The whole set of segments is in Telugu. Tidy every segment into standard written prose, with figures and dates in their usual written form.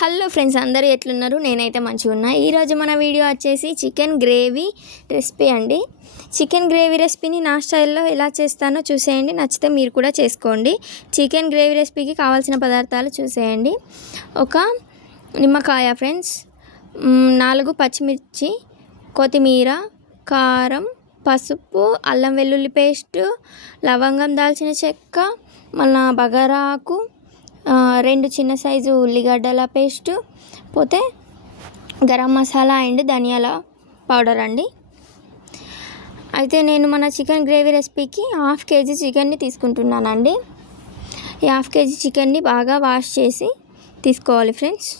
హలో ఫ్రెండ్స్, అందరూ ఎట్లున్నారు? నేనైతే మంచిగా ఉన్నా. ఈరోజు మన వీడియో వచ్చేసి చికెన్ గ్రేవీ రెసిపీ అండి. చికెన్ గ్రేవీ రెసిపీని నా స్టైల్లో ఎలా చేస్తానో చూసేయండి. నచ్చితే మీరు కూడా చేసుకోండి. చికెన్ గ్రేవీ రెసిపీకి కావాల్సిన పదార్థాలు చూసేయండి. ఒక నిమ్మకాయ ఫ్రెండ్స్, 4 పచ్చిమిర్చి, కొత్తిమీర, కారం, పసుపు, అల్లం వెల్లుల్లి పేస్టు, లవంగం, దాల్చిన చెక్క, మళ్ళీ బగారా ఆకు, 2 చిన్న సైజు ఉల్లిగడ్డల పేస్టు, పోతే గరం మసాలా అండ్ ధనియాల పౌడర్ అండి. అయితే నేను మన చికెన్ గ్రేవీ రెసిపీకి 1/2 kg చికెన్ని తీసుకుంటున్నానండి. ఈ 1/2 kg చికెన్ని బాగా వాష్ చేసి తీసుకోవాలి ఫ్రెండ్స్.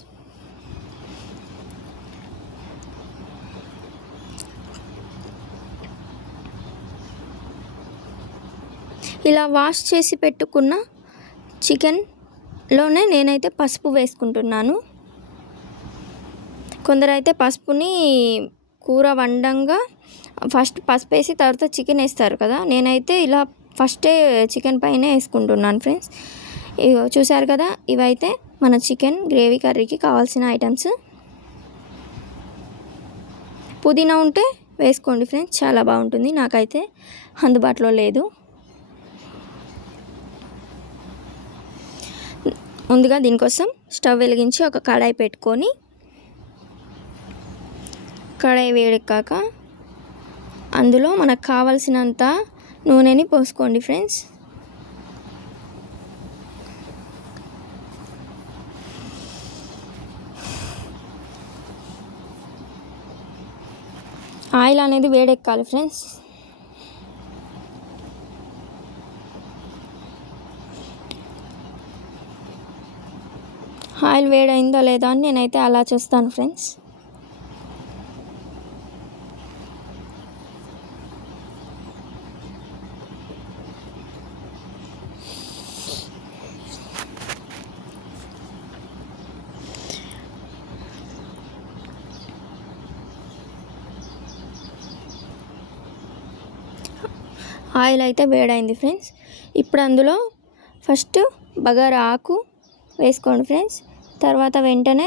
ఇలా వాష్ చేసి పెట్టుకున్న చికెన్లోనే నేనైతే పసుపు వేసుకుంటున్నాను. కొందరైతే పసుపుని కూర వండంగా ఫస్ట్ పసుపు వేసి తర్వాత చికెన్ వేస్తారు కదా, నేనైతే ఇలా ఫస్టే చికెన్ పైన వేసుకుంటున్నాను ఫ్రెండ్స్. చూసారు కదా, ఇవైతే మన చికెన్ గ్రేవీ కర్రీకి కావాల్సిన ఐటమ్స్. పుదీనా ఉంటే వేసుకోండి ఫ్రెండ్స్, చాలా బాగుంటుంది. నాకైతే అందుబాటులో లేదు. ముందుగా దీనికోసం స్టవ్ వెలిగించి ఒక కడాయి పెట్టుకొని, కడాయి వేడెక్కాక అందులో మనకు కావలసినంత నూనెని పోసుకోండి ఫ్రెండ్స్. ఆయిల్ అనేది వేడెక్కాలి ఫ్రెండ్స్. ఆయిల్ వేడైందో లేదో అని నేనైతే అలా చూస్తాను ఫ్రెండ్స్. ఆయిల్ అయితే వేడైంది ఫ్రెండ్స్. ఇప్పుడు అందులో ఫస్ట్ బగారా ఆకు వేసుకోండి ఫ్రెండ్స్. తర్వాత వెంటనే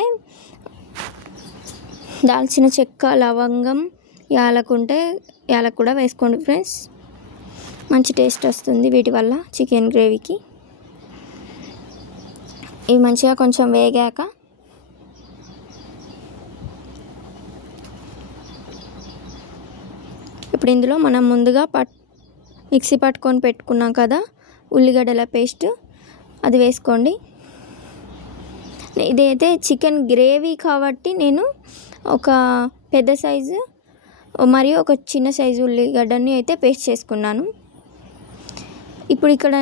దాల్చిన చెక్క, లవంగం, యాలకు కూడా వేసుకోండి ఫ్రెండ్స్. మంచి టేస్ట్ వస్తుంది వీటి వల్ల చికెన్ గ్రేవీకి. ఇవి మంచిగా కొంచెం వేగాక ఇప్పుడు ఇందులో మనం ముందుగా మిక్సీ పట్టుకొని పెట్టుకున్నాం కదా ఉల్లిగడ్డల పేస్ట్, అది వేసుకోండి. ఇదైతే చికెన్ గ్రేవీ కాబట్టి నేను ఒక పెద్ద సైజు మరియు ఒక చిన్న సైజు ఉల్లిగడ్డని అయితే పేస్ట్ చేసుకున్నాను. ఇప్పుడు ఇక్కడ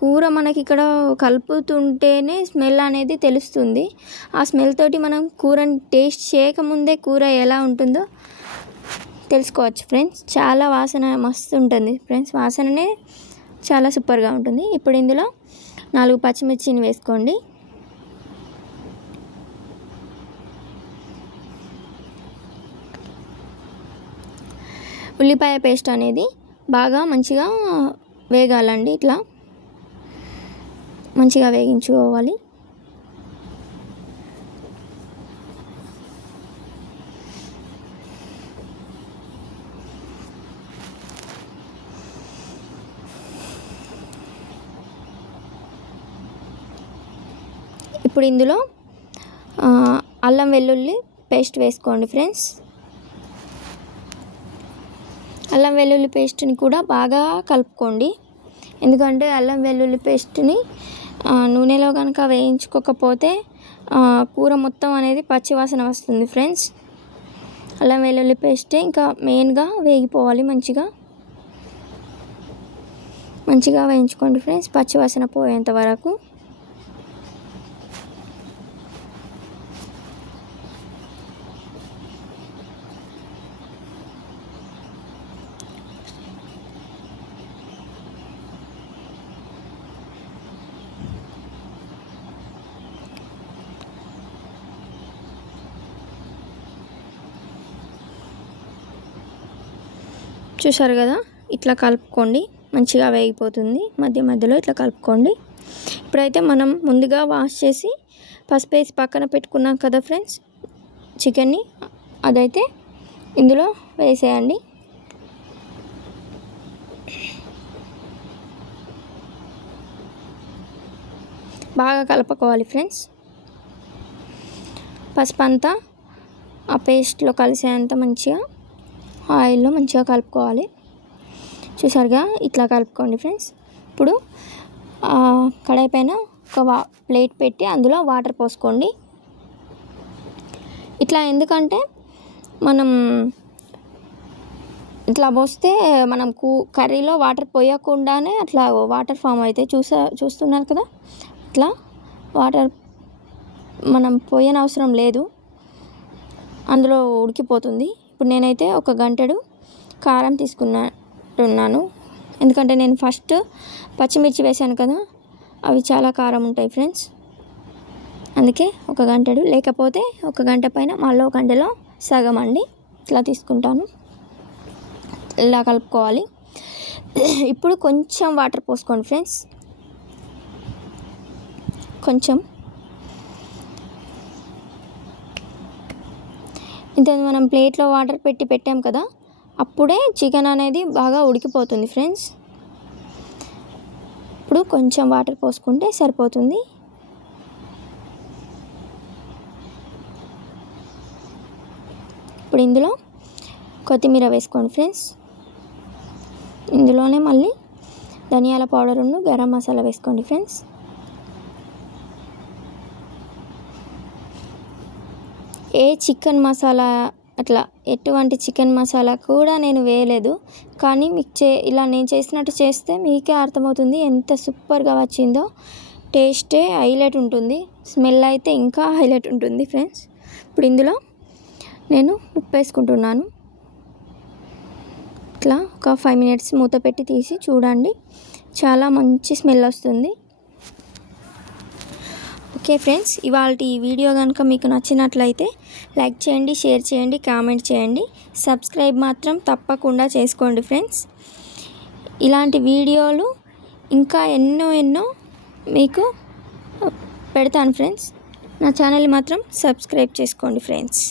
కూర మనకి ఇక్కడ కలుపుతుంటేనే స్మెల్ అనేది తెలుస్తుంది. ఆ స్మెల్ తోటి మనం కూరని టేస్ట్ చేయకముందే కూర ఎలా ఉంటుందో తెలుసుకోవచ్చు ఫ్రెండ్స్. చాలా వాసన మస్తు ఉంటుంది ఫ్రెండ్స్, వాసననే చాలా సూపర్గా ఉంటుంది. ఇప్పుడు ఇందులో 4 పచ్చిమిర్చిని వేసుకోండి. ఉల్లిపాయ పేస్ట్ అనేది బాగా మంచిగా వేగాలండి. ఇట్లా మంచిగా వేగించుకోవాలి. ఇప్పుడు ఇందులో అల్లం వెల్లుల్లి పేస్ట్ వేసుకోండి ఫ్రెండ్స్. అల్లం వెల్లుల్లి పేస్ట్ని కూడా బాగా కలుపుకోండి. ఎందుకంటే అల్లం వెల్లుల్లి పేస్ట్ని నూనెలో కనుక వేయించుకోకపోతే కూర మొత్తం అనేది పచ్చివాసన వస్తుంది ఫ్రెండ్స్. అల్లం వెల్లుల్లి పేస్టే ఇంకా మెయిన్గా వేగిపోవాలి. మంచిగా వేయించుకోండి ఫ్రెండ్స్, పచ్చివాసన పోయేంత వరకు. చూసారు కదా, ఇట్లా కలుపుకోండి. మంచిగా వేగిపోతుంది. మధ్యలో ఇట్లా కలుపుకోండి. ఇప్పుడైతే మనం ముందుగా వాష్ చేసి పసుపు వేసి పక్కన పెట్టుకున్నాం కదా ఫ్రెండ్స్ చికెన్ని, అదైతే ఇందులో వేసేయండి. బాగా కలుపుకోవాలి ఫ్రెండ్స్. పసుపు అంతా ఆ పేస్ట్లో కలిసేంత మంచిగా ఆయిల్లో మంచిగా కలుపుకోవాలి. చూసారుగా, ఇట్లా కలుపుకోండి ఫ్రెండ్స్. ఇప్పుడు కడాయి పైన ఒక ప్లేట్ పెట్టి అందులో వాటర్ పోసుకోండి. ఇట్లా ఎందుకంటే మనం ఇట్లా పోస్తే మనం కర్రీలో వాటర్ పోయకుండానే అట్లా వాటర్ ఫామ్ అయితే చూస్తున్నారు కదా, ఇట్లా వాటర్ మనం పోయని అవసరం లేదు, అందులో ఉడికిపోతుంది. ఇప్పుడు నేనైతే ఒక గంటెడు కారం తీసుకున్నాను, ఎందుకంటే నేను ఫస్ట్ పచ్చిమిర్చి వేసాను కదా, అవి చాలా కారం ఉంటాయి ఫ్రెండ్స్, అందుకే ఒక గంటెడు, లేకపోతే ఒక గంట పైన మళ్ళీ ఒక గంటలో సగం అండి ఇట్లా తీసుకుంటాను. ఇలా కలుపుకోవాలి. ఇప్పుడు కొంచెం వాటర్ పోసుకోండి ఫ్రెండ్స్, కొంచెం. ఇంత మనం ప్లేట్లో వాటర్ పెట్టాం కదా, అప్పుడే చికెన్ అనేది బాగా ఉడికిపోతుంది ఫ్రెండ్స్. ఇప్పుడు కొంచెం వాటర్ పోసుకుంటే సరిపోతుంది. ఇప్పుడు ఇందులో కొత్తిమీర వేసుకోండి ఫ్రెండ్స్. ఇందులోనే మళ్ళీ ధనియాల పౌడర్ను గరం మసాలా వేసుకోండి ఫ్రెండ్స్. ఏ చికెన్ మసాలా అట్లా ఎటువంటి చికెన్ మసాలా కూడా నేను వేయలేదు, కానీ మీకు ఇలా నేను చేసినట్టు చేస్తే మీకే అర్థమవుతుంది ఎంత సూపర్గా వచ్చిందో. టేస్టే హైలైట్ ఉంటుంది, స్మెల్ అయితే ఇంకా హైలైట్ ఉంటుంది ఫ్రెండ్స్. ఇప్పుడు ఇందులో నేను ఉప్పు వేసుకుంటున్నాను. ఇట్లా ఒక 5 minutes మూత పెట్టి తీసి చూడండి, చాలా మంచి స్మెల్ వస్తుంది. ఓకే ఫ్రెండ్స్, ఇవాళ ఈ వీడియో కనుక మీకు నచ్చినట్లయితే లైక్ చేయండి, షేర్ చేయండి, కామెంట్ చేయండి, సబ్స్క్రైబ్ మాత్రం తప్పకుండా చేసుకోండి ఫ్రెండ్స్. ఇలాంటి వీడియోలు ఇంకా ఎన్నో మీకు పెడతాను ఫ్రెండ్స్. నా ఛానల్ మాత్రం సబ్స్క్రైబ్ చేసుకోండి ఫ్రెండ్స్.